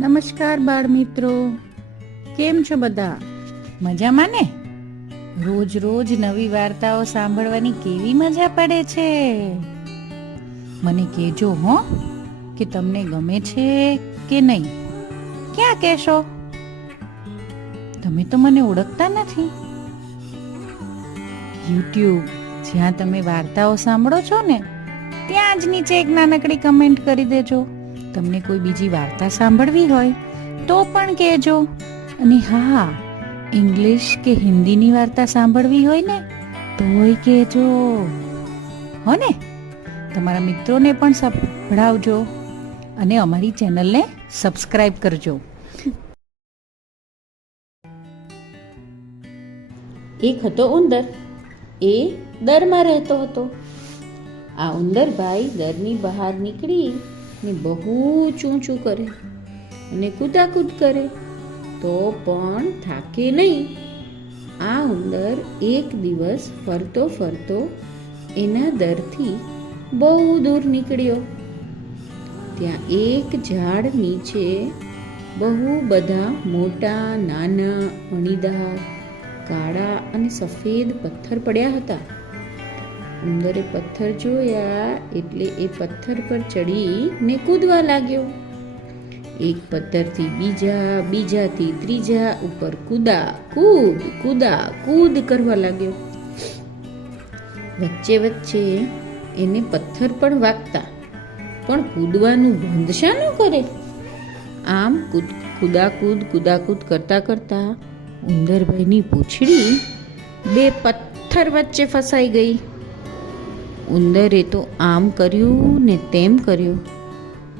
નમસ્કાર બાળ મિત્રો કેમ છો બધા? મજામાં ને? રોજ રોજ નવી વાર્તાઓ સાંભળવાની કેવી મજા પડે છે? મને કહેજો હો કે તમને ગમે છે કે નહીં? ક્યાં કહેશો? તમે તો મને ઓળખતા નથી. યુટ્યુબ, જ્યાં તમે વાર્તાઓ સાંભળો છો ને, ત્યાં જ નીચે એક નાનકડી કમેન્ટ કરી દેજો. તમને કોઈ બીજી વાર્તા સાંભળવી હોય, તો પણ કહેજો. અને હા, ઇંગ્લિશ કે હિન્દીની વાર્તા સાંભળવી હોય ને, તોય કહેજો. હો ને? તમારા મિત્રોને પણ સંભળાવજો અને અમારી ચેનલને સબસ્ક્રાઇબ કરજો. એક હતો ઉંદર. એ દરમાં રહેતો હતો. આ ઉંદરભાઈ દરની બહાર નીકળી ને બહુ ચૂંચું કરે અને કૂદાકૂદ કરે, તો પણ થાકે નહીં. આ ઉંદર એક દિવસ ફરતો ફરતો એના દરથી બહુ દૂર નીકળ્યો. ત્યાં એક ઝાડ નીચે બહુ બધા મોટા, નાના અણીદાર કાળા અને સફેદ પથ્થર પડ્યા હતા. ઉંદરે પથ્થર જોયા એટલે એ પથ્થર પર ચડીને કૂદવા લાગ્યો. એક પથ્થરથી બીજા, બીજાથી ત્રીજા ઉપર કૂદા, કૂદ કૂદા, કૂદ કરવા લાગ્યો. વચ્ચે વચ્ચે એને પથ્થર પણ વાગતા, પણ કૂદવાનું બંધ શા કરે? આમ કૂદ કૂદાકૂદ કૂદાકૂદ કરતા કરતા ઉંદરભાઈની પૂંછડી બે પથ્થર વચ્ચે ફસાઈ ગઈ. ઉંદરે તો આમ કર્યું ને તેમ કર્યું.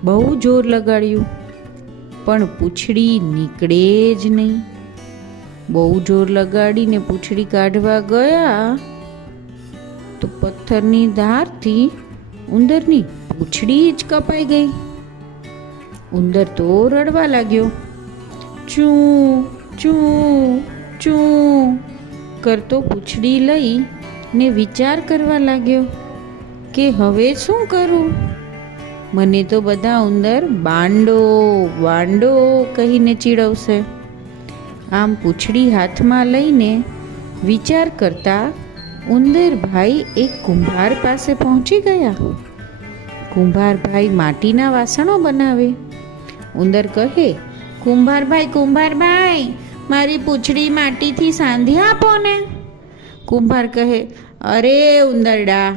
બહુ જોર લગાડ્યું, પણ પૂંછડી નીકળે જ નહીં. બહુ જોર લગાડીને પૂંછડી કાઢવા ગયા, તો પથ્થરની ધારથી ઉંદરની પૂંછડી જ કપાઈ ગઈ. ઉંદર તો રડવા લાગ્યો, ચૂ ચૂ ચૂ, કરતો પૂંછડી લઈ ને વિચાર કરવા લાગ્યો. કે હવે શું કરું? મને તો બધા ઉંદર બાંડો, વાંડો કહીને ચીડવશે. આમ પૂંછડી હાથમાં લઈને વિચાર કરતા ઉંદરભાઈ એક કુંભાર પાસે પહોંચી ગયા. કુંભારભાઈ માટીના વાસણો બનાવે. ઉંદર કહે કુંભારભાઈ કુંભારભાઈ મારી પૂંછડી માટીથી સાંધી આપો ને. કુંભાર કહે, અરે ઉંદરડા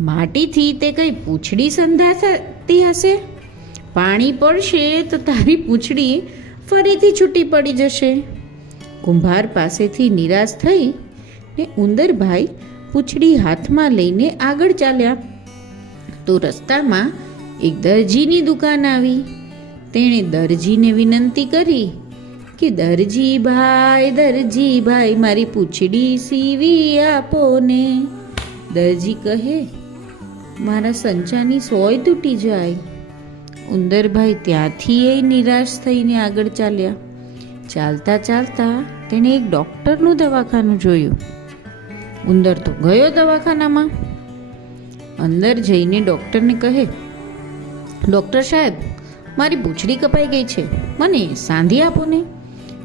માટીથી તે કઈ પૂંછડી સંધાતી હશે? પાણી પડશે તો તારી પૂંછડી ફરીથી છૂટી પડી જશે. કુંભાર પાસેથી નિરાશ થઈ ને ઉંદરભાઈ પૂંછડી હાથમાં લઈને આગળ ચાલ્યા. તો રસ્તામાં એક દરજીની દુકાન આવી. તેણે દરજીને વિનંતી કરી કે, દરજી ભાઈ દરજી ભાઈ, મારી પૂંછડી સીવી આપો ને. દરજી કહે મારા સંચાની સોય તૂટી જાય. ઉંદરભાઈ ત્યાંથી એ નિરાશ થઈને આગળ ચાલ્યા. ચાલતા ચાલતા તેણે એક ડૉક્ટરનું દવાખાનું જોયું. ઉંદર તો ગયો દવાખાનામાં. અંદર જઈને ડૉક્ટરને કહે, ડૉક્ટર સાહેબ, મારી પૂંછડી કપાઈ ગઈ છે. મને સાંધી આપો ને.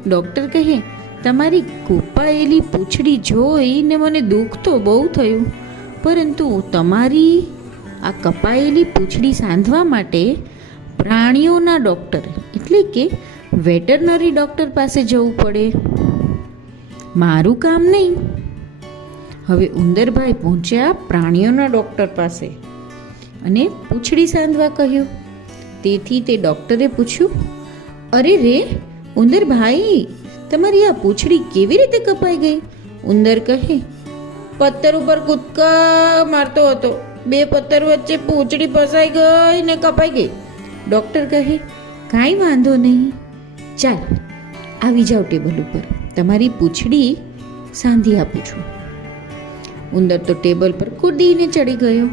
ડૉક્ટર કહે, તમારી કપાયેલી પૂંછડી જોઈને મને દુઃખ તો બહુ થયું, પરંતુ તમારી આ કપાયેલી પૂંછડી સાંધવા માટે પ્રાણીઓના ડૉક્ટર, એટલે કે વેટરનરી ડૉક્ટર પાસે જવું પડે. મારું કામ નહીં. હવે ઉંદરભાઈ પહોંચ્યા પ્રાણીઓના ડૉક્ટર પાસે અને પૂંછડી સાંધવા કહ્યું. તેથી તે ડૉક્ટરે પૂછ્યું, અરે રે, ઉંદરભાઈ, તમારી આ પૂંછડી કેવી રીતે કપાઈ ગઈ? ઉંદર કહે, પથ્થર ઉપર કૂદકા મારતો હતો. બે પથ્થર વચ્ચે પૂંછડી ફસાઈ ગઈ ને કપાઈ ગઈ. ડૉક્ટર કહે, કાંઈ વાંધો નહીં. ચાલ, આવી જાઓ ટેબલ ઉપર. તમારી પૂંછડી સાંધી આપું છું. ઉંદર તો ટેબલ પર કૂદીને ચડી ગયો.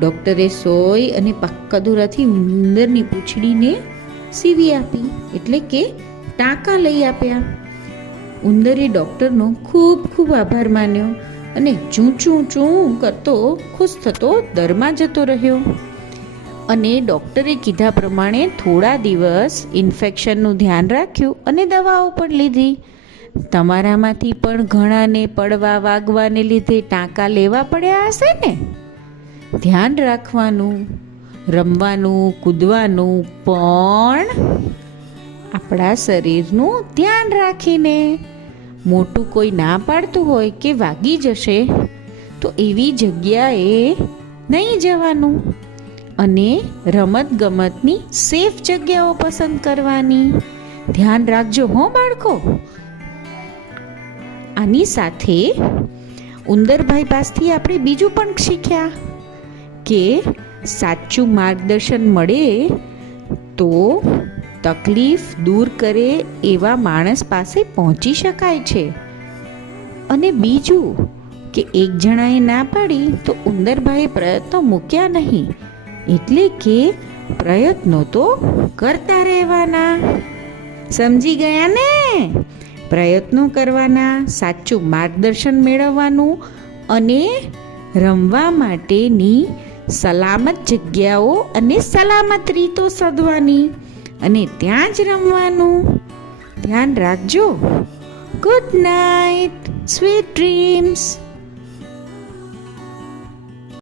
ડૉક્ટરે સોય અને પાક્કા દોરાથી ઉંદરની પૂંછડીને સીવી આપી, એટલે કે ટાંકા લઈ આપ્યા. ઉંદરે ડૉક્ટરનો ખૂબ ખૂબ આભાર માન્યો. અને ચૂં ચૂં ચૂં કરતો, ખુશ થતો દરમાં જતો રહ્યો. અને ડૉક્ટરે કીધા પ્રમાણે થોડા દિવસ ઇન્ફેક્શનનું ધ્યાન રાખ્યું અને દવાઓ પણ લીધી. તમારામાંથી પણ ઘણાને પડવા વાગવાને લીધે ટાંકા લેવા પડ્યા હશે ને? ધ્યાન રાખવાનું, રમવાનું, કૂદવાનું પણ આપણા શરીરનું ધ્યાન રાખીને મોટું કોઈ ના પાડતું હોય કે વાગી જશે, તો એવી જગ્યાએ નહીં જવાનું. અને રમત ગમતની સેફ જગ્યાઓ પસંદ કરવાની. ધ્યાન રાખજો હો બાળકો. આની સાથે ઉંદરભાઈ પાસથી આપણે બીજું પણ શીખ્યા કે સાચું માર્ગદર્શન મળે તો તકલીફ દૂર કરે એવા માણસ પાસે પહોંચી શકાય છે. અને બીજું કે એક જણાએ ના પાડી તો ઉંદરભાઈએ પ્રયત્નો મૂક્યા નહીં. એટલે કે પ્રયત્નો તો કરતા રહેવાના. સમજી ગયા ને? પ્રયત્નો કરવાના, સાચું માર્ગદર્શન મેળવવાનું અને રમવા માટેની સલામત જગ્યાઓ અને સલામત રીતો શોધવાની. અને ત્યાં જ રમવાનું. ધ્યાન રાખજો. Good night sweet dreams